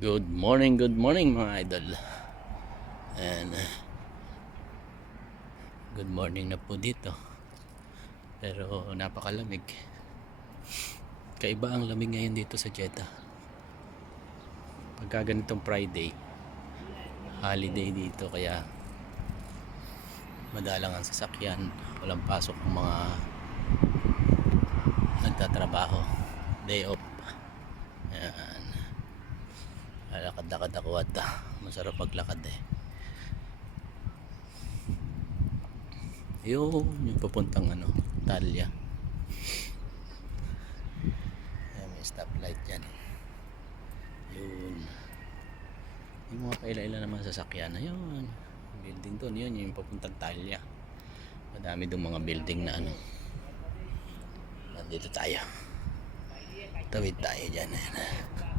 Good morning mga idol. And good morning na po dito. Pero napakalamig. Kaiba ang lamig ngayon dito sa Jeddah. Pagka ganitong Friday, holiday dito, kaya madalang ang sasakyan, walang pasok ang mga nagtatrabaho, day off. Ayan. Lakad-lakad ako at masarap maglakad eh. Yung papuntang Talya. Ayan, may stoplight dyan. Yun. Yung mga kaila-ila naman sasakyan. Ayun. Building doon. Yun yung papuntang Talya. Madami doon mga building na Nandito tayo. Tawid tayo dyan. Ayan.